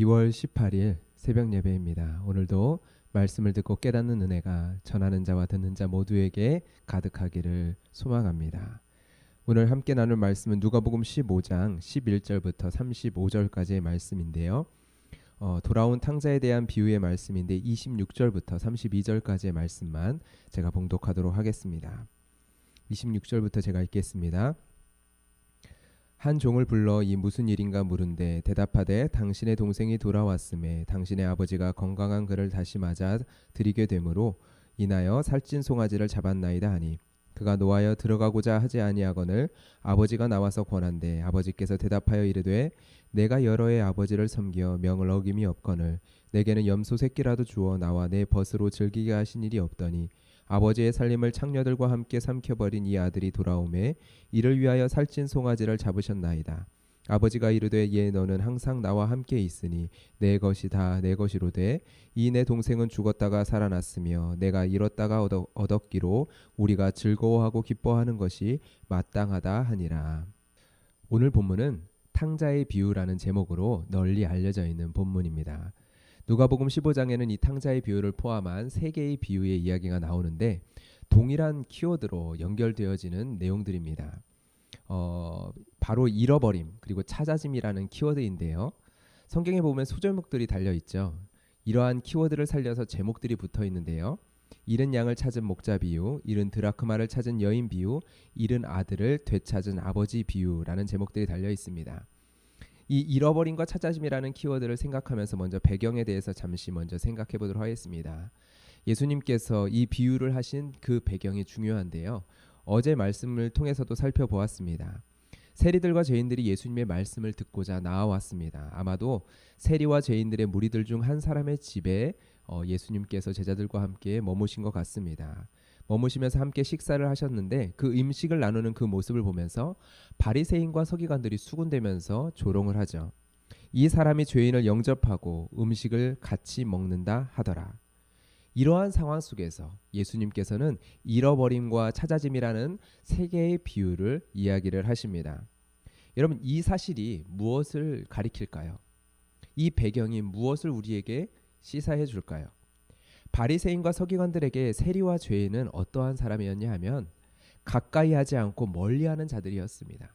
2월 18일 새벽 예배입니다. 오늘도 말씀을 듣고 깨닫는 은혜가 전하는 자와 듣는 자 모두에게 가득하기를 소망합니다. 오늘 함께 나눌 말씀은 누가복음 15장 11절부터 35절까지의 말씀인데요. 돌아온 탕자에 대한 비유의 말씀인데 26절부터 32절까지의 말씀만 제가 봉독하도록 하겠습니다. 26절부터 제가 읽겠습니다. 한 종을 불러 이 무슨 일인가 물은데 대답하되 당신의 동생이 돌아왔음에 당신의 아버지가 건강한 그를 다시 맞아 드리게 되므로 인하여 살찐 송아지를 잡았나이다 하니 그가 노하여 들어가고자 하지 아니하거늘 아버지가 나와서 권한대 아버지께서 대답하여 이르되 내가 여러 해 아버지를 섬겨 명을 어김이 없거늘 내게는 염소 새끼라도 주어 나와 내 벗으로 즐기게 하신 일이 없더니 아버지의 살림을 창녀들과 함께 삼켜버린 이 아들이 돌아오매 이를 위하여 살찐 송아지를 잡으셨나이다. 아버지가 이르되 예 너는 항상 나와 함께 있으니 내 것이 다 내 것이로되 이 내 동생은 죽었다가 살아났으며 내가 잃었다가 얻었기로 우리가 즐거워하고 기뻐하는 것이 마땅하다 하니라. 오늘 본문은 탕자의 비유라는 제목으로 널리 알려져 있는 본문입니다. 누가복음 15장에는 이 탕자의 비유를 포함한 3개의 비유의 이야기가 나오는데 동일한 키워드로 연결되어지는 내용들입니다. 바로 잃어버림 그리고 찾아짐이라는 키워드인데요. 성경에 보면 소제목들이 달려있죠. 이러한 키워드를 살려서 제목들이 붙어 있는데요. 잃은 양을 찾은 목자 비유, 잃은 드라크마를 찾은 여인 비유, 잃은 아들을 되찾은 아버지 비유라는 제목들이 달려 있습니다. 이 잃어버림과 찾아짐이라는 키워드를 생각하면서 먼저 배경에 대해서 잠시 먼저 생각해 보도록 하겠습니다. 예수님께서 이 비유를 하신 그 배경이 중요한데요. 어제 말씀을 통해서도 살펴보았습니다. 세리들과 죄인들이 예수님의 말씀을 듣고자 나아왔습니다. 아마도 세리와 죄인들의 무리들 중 한 사람의 집에 예수님께서 제자들과 함께 머무신 것 같습니다. 머무시면서 함께 식사를 하셨는데 그 음식을 나누는 그 모습을 보면서 바리새인과 서기관들이 수군대면서 조롱을 하죠. 이 사람이 죄인을 영접하고 음식을 같이 먹는다 하더라. 이러한 상황 속에서 예수님께서는 잃어버림과 찾아짐이라는 3개의 비유를 이야기를 하십니다. 여러분 이 사실이 무엇을 가리킬까요? 이 배경이 무엇을 우리에게 시사해 줄까요? 바리새인과 서기관들에게 세리와 죄인은 어떠한 사람이었냐 하면 가까이 하지 않고 멀리하는 자들이었습니다.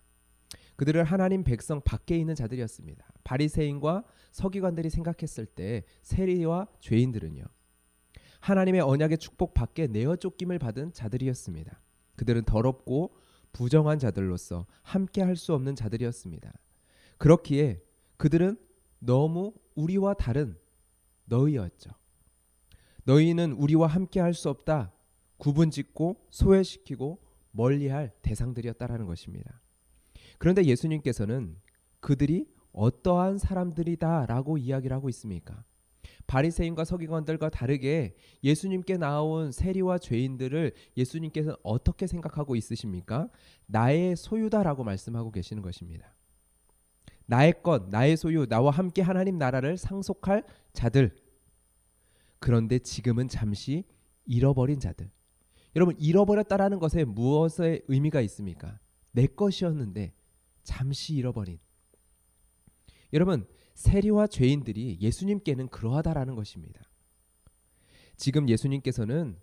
그들은 하나님 백성 밖에 있는 자들이었습니다. 바리새인과 서기관들이 생각했을 때 세리와 죄인들은요. 하나님의 언약의 축복 밖에 내어 쫓김을 받은 자들이었습니다. 그들은 더럽고 부정한 자들로서 함께 할 수 없는 자들이었습니다. 그렇기에 그들은 너무 우리와 다른 너희였죠. 너희는 우리와 함께 할 수 없다. 구분짓고 소외시키고 멀리할 대상들이었다라는 것입니다. 그런데 예수님께서는 그들이 어떠한 사람들이다라고 이야기를 하고 있습니까? 바리새인과 서기관들과 다르게 예수님께 나온 세리와 죄인들을 예수님께서는 어떻게 생각하고 있으십니까? 나의 소유다라고 말씀하고 계시는 것입니다. 나의 것, 나의 소유, 나와 함께 하나님 나라를 상속할 자들. 그런데 지금은 잠시 잃어버린 자들. 여러분 잃어버렸다라는 것에 무엇의 의미가 있습니까? 내 것이었는데 잠시 잃어버린. 여러분 세리와 죄인들이 예수님께는 그러하다라는 것입니다. 지금 예수님께서는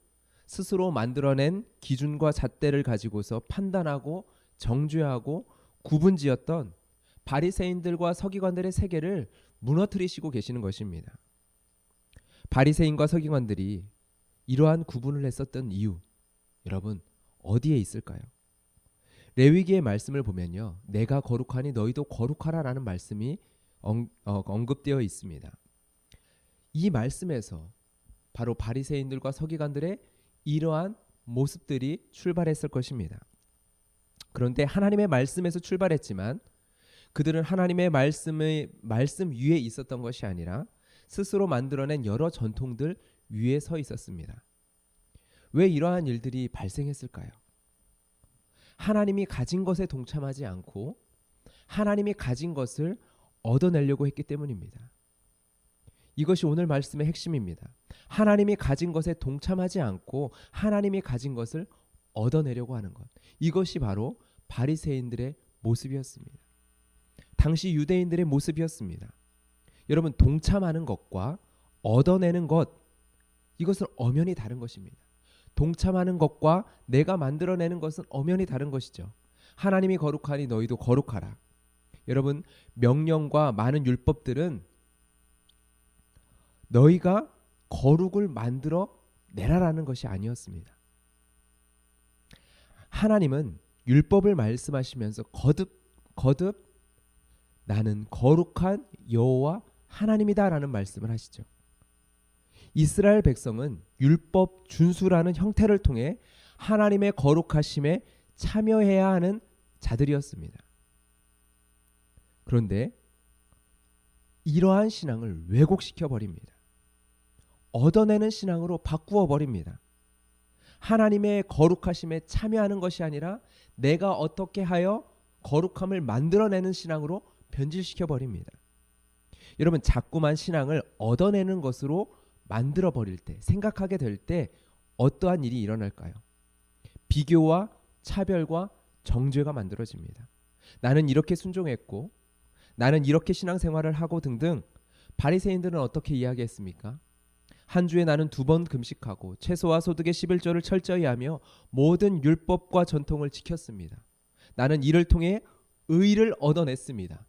스스로 만들어낸 기준과 잣대를 가지고서 판단하고 정죄하고 구분지었던 바리새인들과 서기관들의 세계를 무너뜨리시고 계시는 것입니다. 바리새인과 서기관들이 이러한 구분을 했었던 이유, 여러분 어디에 있을까요? 레위기의 말씀을 보면요, 내가 거룩하니 너희도 거룩하라라는 말씀이 언급되어 있습니다. 이 말씀에서 바로 바리새인들과 서기관들의 이러한 모습들이 출발했을 것입니다. 그런데 하나님의 말씀에서 출발했지만 그들은 하나님의 말씀 위에 있었던 것이 아니라 스스로 만들어낸 여러 전통들 위에 서 있었습니다. 왜 이러한 일들이 발생했을까요? 하나님이 가진 것에 동참하지 않고 하나님이 가진 것을 얻어내려고 했기 때문입니다. 이것이 오늘 말씀의 핵심입니다. 하나님이 가진 것에 동참하지 않고 하나님이 가진 것을 얻어내려고 하는 것. 이것이 바로 바리새인들의 모습이었습니다. 당시 유대인들의 모습이었습니다. 여러분, 동참하는 것과 얻어내는 것, 이것은 엄연히 다른 것입니다. 동참하는 것과 내가 만들어내는 것은 엄연히 다른 것이죠. 하나님이 거룩하니 너희도 거룩하라. 여러분, 명령과 많은 율법들은 너희가 거룩을 만들어 내라라는 것이 아니었습니다. 하나님은 율법을 말씀하시면서 거듭 나는 거룩한 여호와 하나님이다라는 말씀을 하시죠. 이스라엘 백성은 율법 준수라는 형태를 통해 하나님의 거룩하심에 참여해야 하는 자들이었습니다. 그런데 이러한 신앙을 왜곡시켜 버립니다. 얻어내는 신앙으로 바꾸어 버립니다. 하나님의 거룩하심에 참여하는 것이 아니라 내가 어떻게 하여 거룩함을 만들어내는 신앙으로 변질시켜 버립니다. 여러분, 자꾸만 신앙을 얻어내는 것으로 만들어 버릴 때, 생각하게 될 때 어떠한 일이 일어날까요? 비교와 차별과 정죄가 만들어집니다. 나는 이렇게 순종했고, 나는 이렇게 신앙생활을 하고 등등. 바리새인들은 어떻게 이야기했습니까? 한 주에 나는 2번 금식하고 채소와 소득의 11조를 철저히 하며 모든 율법과 전통을 지켰습니다. 나는 이를 통해 의를 얻어냈습니다.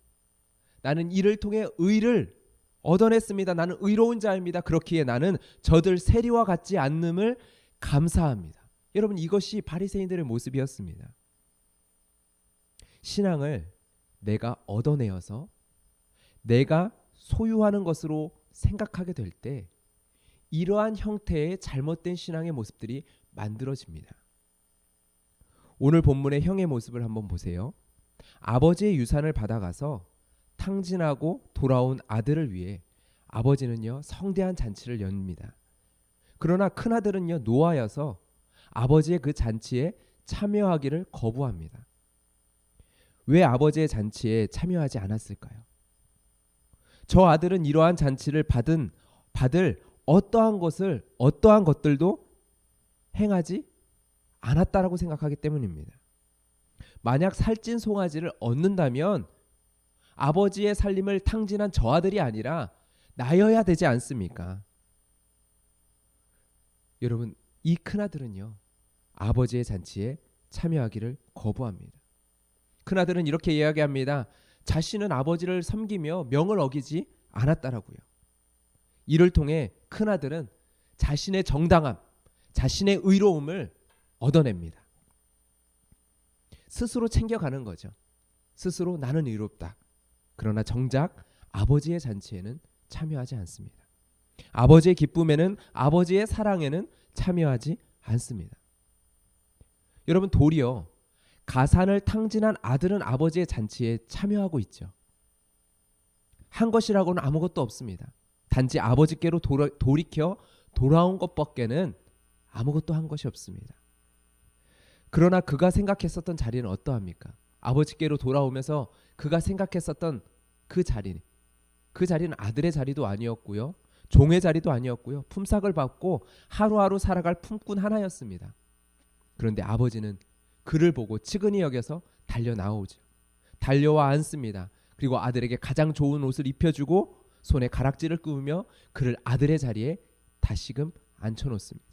나는 이를 통해 의를 얻어냈습니다. 나는 의로운 자입니다. 그렇기에 나는 저들 세리와 같지 않음을 감사합니다. 여러분, 이것이 바리새인들의 모습이었습니다. 신앙을 내가 얻어내어서 내가 소유하는 것으로 생각하게 될 때 이러한 형태의 잘못된 신앙의 모습들이 만들어집니다. 오늘 본문의 형의 모습을 한번 보세요. 아버지의 유산을 받아가서 탕진하고 돌아온 아들을 위해 아버지는요, 성대한 잔치를 엽니다. 그러나 큰아들은요, 노하여서 아버지의 그 잔치에 참여하기를 거부합니다. 왜 아버지의 잔치에 참여하지 않았을까요? 저 아들은 이러한 잔치를 받을 어떠한 것들도 행하지 않았다라고 생각하기 때문입니다. 만약 살찐 송아지를 얻는다면 아버지의 살림을 탕진한 저 아들이 아니라 나여야 되지 않습니까? 여러분, 이 큰아들은요, 아버지의 잔치에 참여하기를 거부합니다. 큰아들은 이렇게 이야기합니다. 자신은 아버지를 섬기며 명을 어기지 않았다라고요. 이를 통해 큰아들은 자신의 정당함, 자신의 의로움을 얻어냅니다. 스스로 챙겨가는 거죠. 스스로 나는 의롭다. 그러나 정작 아버지의 잔치에는 참여하지 않습니다. 아버지의 기쁨에는, 아버지의 사랑에는 참여하지 않습니다. 여러분, 도리어 가산을 탕진한 아들은 아버지의 잔치에 참여하고 있죠. 한 것이라고는 아무것도 없습니다. 단지 아버지께로 돌이켜 돌아온 것밖에는 아무것도 한 것이 없습니다. 그러나 그가 생각했었던 자리는 어떠합니까? 아버지께로 돌아오면서 그가 생각했었던 그 자리는 아들의 자리도 아니었고요. 종의 자리도 아니었고요. 품삯을 받고 하루하루 살아갈 품꾼 하나였습니다. 그런데 아버지는 그를 보고 측은히 여겨서 달려 나오죠. 달려와 앉습니다. 그리고 아들에게 가장 좋은 옷을 입혀주고 손에 가락지를 끄우며 그를 아들의 자리에 다시금 앉혀놓습니다.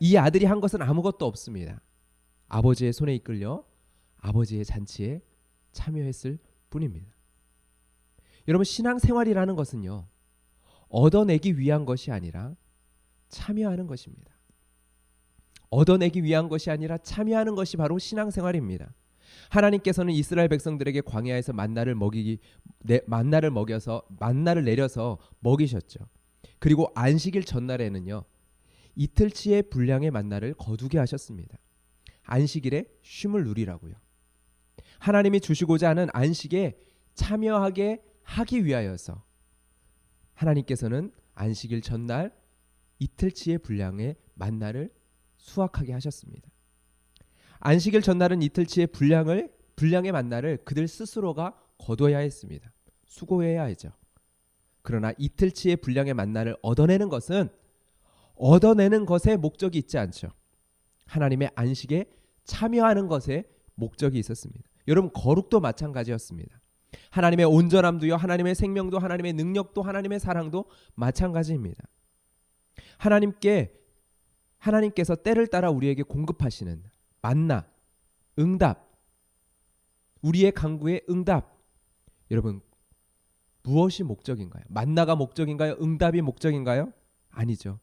이 아들이 한 것은 아무것도 없습니다. 아버지의 손에 이끌려 아버지의 잔치에 참여했을 뿐입니다. 여러분, 신앙생활이라는 것은요, 얻어내기 위한 것이 아니라 참여하는 것입니다. 얻어내기 위한 것이 아니라 참여하는 것이 바로 신앙생활입니다. 하나님께서는 이스라엘 백성들에게 광야에서 만나를 내려서 먹이셨죠. 그리고 안식일 전날에는요, 이틀치의 분량의 만나를 거두게 하셨습니다. 안식일에 쉼을 누리라고요. 하나님이 주시고자 하는 안식에 참여하게 하기 위하여서 하나님께서는 안식일 전날 이틀치의 분량의 만나를 수확하게 하셨습니다. 안식일 전날은 이틀치의 분량의 만나를 그들 스스로가 거둬야 했습니다. 수고해야 하죠. 그러나 이틀치의 분량의 만나를 얻어내는 것에 목적이 있지 않죠. 하나님의 안식에 참여하는 것에 목적이 있었습니다. 여러분, 거룩도 마찬가지였습니다. 하나님의 온전함도요, 하나님의 생명도, 하나님의 능력도, 하나님의 사랑도 마찬가지입니다. 하나님께서 때를 따라 우리에게 공급하시는 만나, 응답, 우리의 간구의 응답. 여러분, 무엇이 목적인가요? 만나가 목적인가요? 응답이 목적인가요? 아니죠.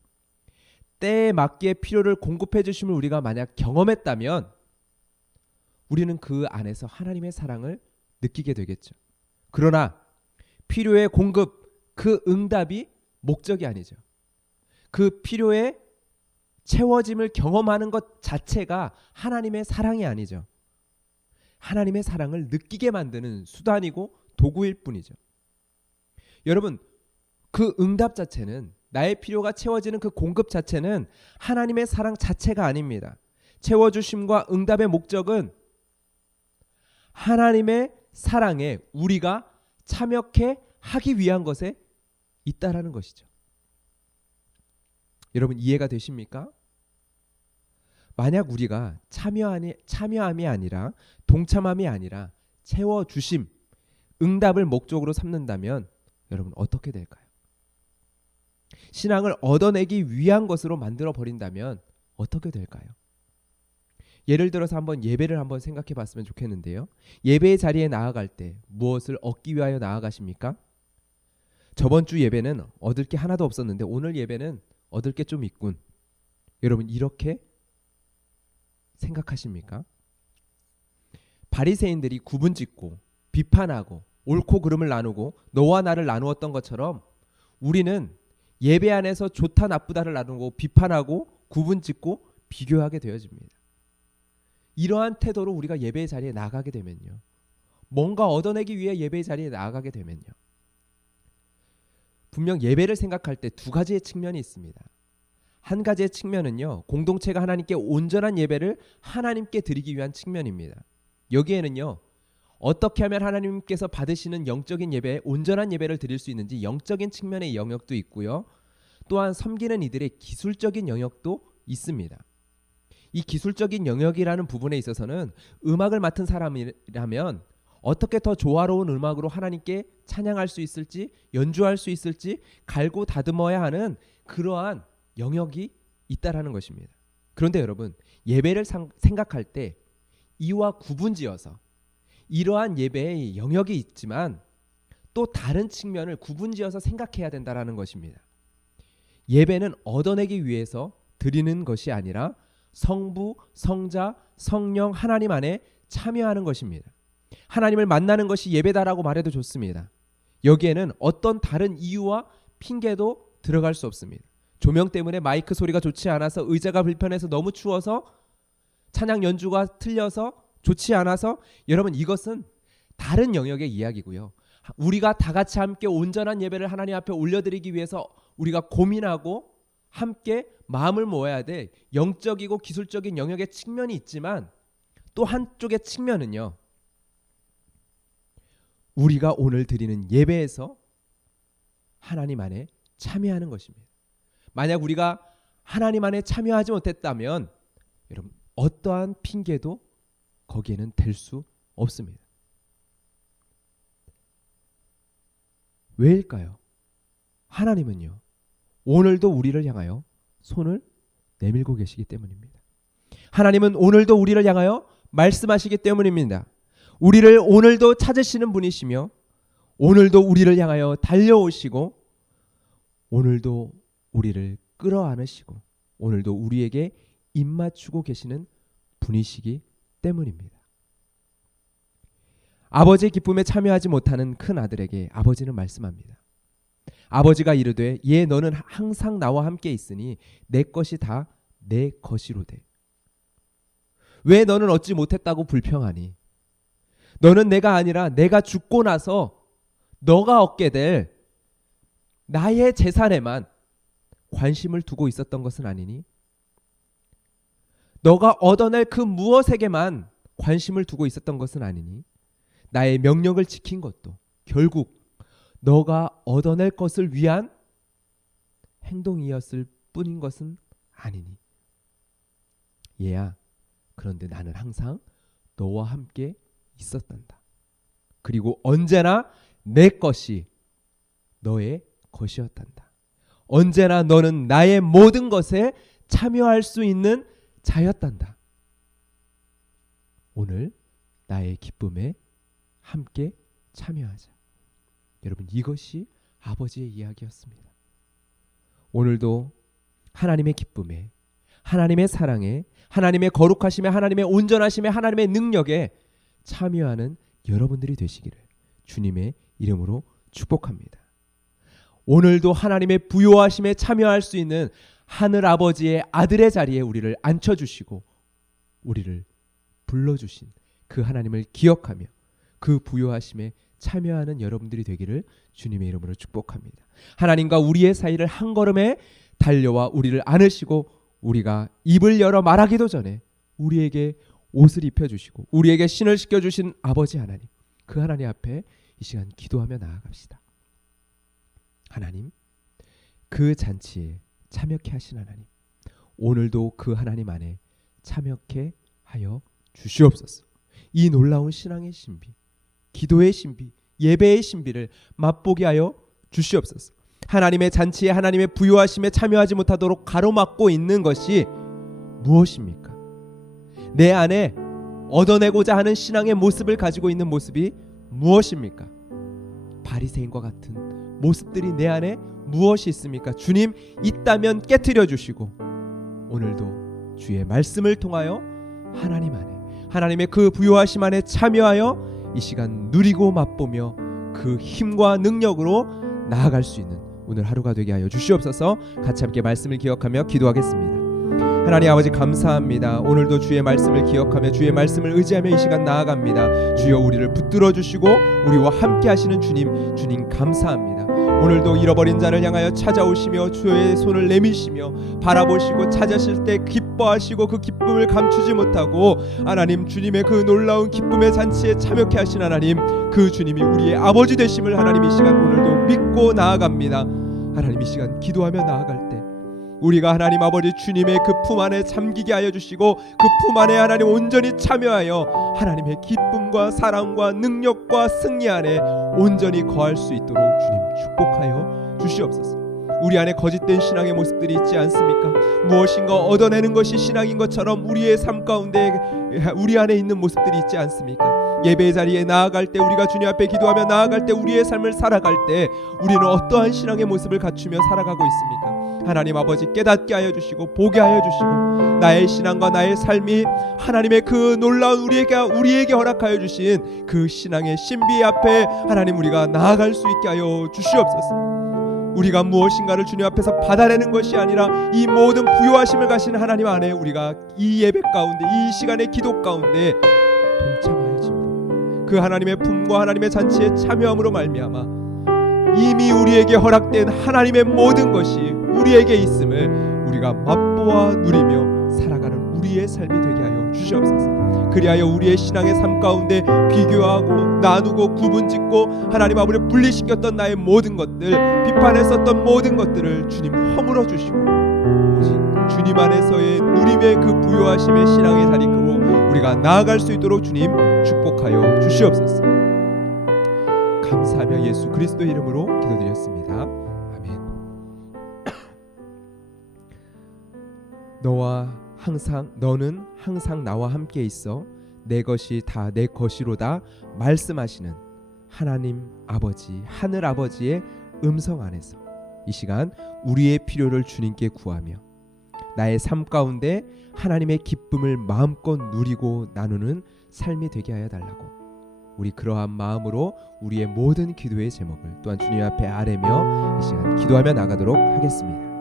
때에 맞게 필요를 공급해 주심을 우리가 만약 경험했다면 우리는 그 안에서 하나님의 사랑을 느끼게 되겠죠. 그러나 필요의 공급, 그 응답이 목적이 아니죠. 그 필요의 채워짐을 경험하는 것 자체가 하나님의 사랑이 아니죠. 하나님의 사랑을 느끼게 만드는 수단이고 도구일 뿐이죠. 여러분, 그 응답 자체는, 나의 필요가 채워지는 그 공급 자체는 하나님의 사랑 자체가 아닙니다. 채워주심과 응답의 목적은 하나님의 사랑에 우리가 참여케 하기 위한 것에 있다라는 것이죠. 여러분, 이해가 되십니까? 만약 우리가 참여함이 아니라 동참함이 아니라 채워주심, 응답을 목적으로 삼는다면 여러분 어떻게 될까요? 신앙을 얻어내기 위한 것으로 만들어 버린다면 어떻게 될까요? 예를 들어서 한번 예배를 한번 생각해 봤으면 좋겠는데요. 예배의 자리에 나아갈 때 무엇을 얻기 위하여 나아가십니까? 저번 주 예배는 얻을 게 하나도 없었는데 오늘 예배는 얻을 게 좀 있군. 여러분, 이렇게 생각하십니까? 바리새인들이 구분짓고 비판하고 옳고 그름을 나누고 너와 나를 나누었던 것처럼 우리는 예배 안에서 좋다 나쁘다를 나누고 비판하고 구분짓고 비교하게 되어집니다. 이러한 태도로 우리가 예배의 자리에 나가게 되면요, 뭔가 얻어내기 위해 예배의 자리에 나가게 되면요, 분명 예배를 생각할 때 두 가지의 측면이 있습니다. 한 가지의 측면은요, 공동체가 하나님께 온전한 예배를 하나님께 드리기 위한 측면입니다. 여기에는요, 어떻게 하면 하나님께서 받으시는 영적인 예배, 온전한 예배를 드릴 수 있는지 영적인 측면의 영역도 있고요, 또한 섬기는 이들의 기술적인 영역도 있습니다. 이 기술적인 영역이라는 부분에 있어서는 음악을 맡은 사람이라면 어떻게 더 조화로운 음악으로 하나님께 찬양할 수 있을지, 연주할 수 있을지 갈고 다듬어야 하는 그러한 영역이 있다라는 것입니다. 그런데 여러분, 예배를 생각할 때 이와 구분지어서 이러한 예배의 영역이 있지만 또 다른 측면을 구분지어서 생각해야 된다라는 것입니다. 예배는 얻어내기 위해서 드리는 것이 아니라 성부, 성자, 성령 하나님 안에 참여하는 것입니다. 하나님을 만나는 것이 예배다라고 말해도 좋습니다. 여기에는 어떤 다른 이유와 핑계도 들어갈 수 없습니다. 조명 때문에 마이크 소리가 좋지 않아서, 의자가 불편해서, 너무 추워서, 찬양 연주가 틀려서, 좋지 않아서, 여러분, 이것은 다른 영역의 이야기고요. 우리가 다 같이 함께 온전한 예배를 하나님 앞에 올려드리기 위해서 우리가 고민하고 함께 마음을 모아야 돼 영적이고 기술적인 영역의 측면이 있지만, 또 한쪽의 측면은요, 우리가 오늘 드리는 예배에서 하나님 안에 참여하는 것입니다. 만약 우리가 하나님 안에 참여하지 못했다면 여러분, 어떠한 핑계도 거기에는 될 수 없습니다. 왜일까요? 하나님은요, 오늘도 우리를 향하여 손을 내밀고 계시기 때문입니다. 하나님은 오늘도 우리를 향하여 말씀하시기 때문입니다. 우리를 오늘도 찾으시는 분이시며 오늘도 우리를 향하여 달려오시고 오늘도 우리를 끌어안으시고 오늘도 우리에게 입맞추고 계시는 분이시기 때문입니다. 아버지의 기쁨에 참여하지 못하는 큰 아들에게 아버지는 말씀합니다. 아버지가 이르되 예 너는 항상 나와 함께 있으니 내 것이 다 내 것이로되 왜 너는 얻지 못했다고 불평하니? 너는 내가 아니라 내가 죽고 나서 너가 얻게 될 나의 재산에만 관심을 두고 있었던 것은 아니니? 너가 얻어낼 그 무엇에게만 관심을 두고 있었던 것은 아니니? 나의 명령을 지킨 것도 결국 너가 얻어낼 것을 위한 행동이었을 뿐인 것은 아니니? 얘야, 그런데 나는 항상 너와 함께 있었단다. 그리고 언제나 내 것이 너의 것이었단다. 언제나 너는 나의 모든 것에 참여할 수 있는 자였단다. 오늘 나의 기쁨에 함께 참여하자. 여러분, 이것이 아버지의 이야기였습니다. 오늘도 하나님의 기쁨에, 하나님의 사랑에, 하나님의 거룩하심에, 하나님의 온전하심에, 하나님의 능력에 참여하는 여러분들이 되시기를 주님의 이름으로 축복합니다. 오늘도 하나님의 부요하심에 참여할 수 있는 하늘 아버지의 아들의 자리에 우리를 앉혀주시고 우리를 불러주신 그 하나님을 기억하며 그 부요하심에 참여하는 여러분들이 되기를 주님의 이름으로 축복합니다. 하나님과 우리의 사이를 한 걸음에 달려와 우리를 안으시고 우리가 입을 열어 말하기도 전에 우리에게 옷을 입혀주시고 우리에게 신을 씻겨주신 아버지 하나님, 그 하나님 앞에 이 시간 기도하며 나아갑시다. 하나님, 그 잔치에 참여케 하신 하나님, 오늘도 그 하나님 안에 참여케 하여 주시옵소서. 이 놀라운 신앙의 신비, 기도의 신비, 예배의 신비를 맛보게 하여 주시옵소서. 하나님의 잔치에, 하나님의 부요하심에 참여하지 못하도록 가로막고 있는 것이 무엇입니까? 내 안에 얻어내고자 하는 신앙의 모습을 가지고 있는 모습이 무엇입니까? 바리새인과 같은 모습들이 내 안에 무엇이 있습니까? 주님, 있다면 깨트려 주시고 오늘도 주의 말씀을 통하여 하나님 안에, 하나님의 그 부요하심 안에 참여하여 이 시간 누리고 맛보며 그 힘과 능력으로 나아갈 수 있는 오늘 하루가 되게 하여 주시옵소서. 같이 함께 말씀을 기억하며 기도하겠습니다. 하나님 아버지, 감사합니다. 오늘도 주의 말씀을 기억하며 주의 말씀을 의지하며 이 시간 나아갑니다. 주여, 우리를 붙들어 주시고 우리와 함께 하시는 주님 감사합니다. 오늘도 잃어버린 자를 향하여 찾아오시며 주의 손을 내미시며 바라보시고 찾으실 때 기뻐하시고 그 기쁨을 감추지 못하고 하나님, 주님의 그 놀라운 기쁨의 잔치에 참여케 하신 하나님, 그 주님이 우리의 아버지 되심을 하나님 이 시간 오늘도 믿고 나아갑니다. 하나님, 이 시간 기도하며 나아갈 때 우리가 하나님 아버지 주님의 그 품 안에 잠기게 하여 주시고 그 품 안에 하나님 온전히 참여하여 하나님의 기쁨과 사랑과 능력과 승리 안에 온전히 거할 수 있도록 주님 축복하여 주시옵소서. 우리 안에 거짓된 신앙의 모습들이 있지 않습니까? 무엇인가 얻어내는 것이 신앙인 것처럼 우리의 삶 가운데 우리 안에 있는 모습들이 있지 않습니까? 예배의 자리에 나아갈 때, 우리가 주님 앞에 기도하며 나아갈 때, 우리의 삶을 살아갈 때 우리는 어떠한 신앙의 모습을 갖추며 살아가고 있습니까? 하나님 아버지, 깨닫게 하여 주시고 보게 하여 주시고 나의 신앙과 나의 삶이 하나님의 그 놀라운 우리에게 허락하여 주신 그 신앙의 신비 앞에 하나님 우리가 나아갈 수 있게 하여 주시옵소서. 우리가 무엇인가를 주님 앞에서 받아내는 것이 아니라 이 모든 부요하심을 가신 하나님 안에 우리가 이 예배 가운데, 이 시간의 기도 가운데 동참하여 짐으로 그 하나님의 품과 하나님의 잔치에 참여함으로 말미암아 이미 우리에게 허락된 하나님의 모든 것이 우리에게 있음을 우리가 맛보아 누리며 살아가는 우리의 삶이 되게 하여 주시옵소서. 그리하여 우리의 신앙의 삶 가운데 비교하고 나누고 구분짓고 하나님 아버지 분리시켰던 나의 모든 것들, 비판했었던 모든 것들을 주님 허물어 주시고 오직 주님 안에서의 누림의 그 부요하심의 신앙의 자리로 우리가 나아갈 수 있도록 주님 축복하여 주시옵소서. 감사하며 예수 그리스도의 이름으로 기도드렸습니다. 아멘. 너는 항상 나와 함께 있어 내 것이 다 내 것이로다 말씀하시는 하나님 아버지, 하늘 아버지의 음성 안에서 이 시간 우리의 필요를 주님께 구하며 나의 삶 가운데 하나님의 기쁨을 마음껏 누리고 나누는 삶이 되게 하여 달라고, 우리 그러한 마음으로 우리의 모든 기도의 제목을 또한 주님 앞에 아뢰며 이 시간 기도하며 나가도록 하겠습니다.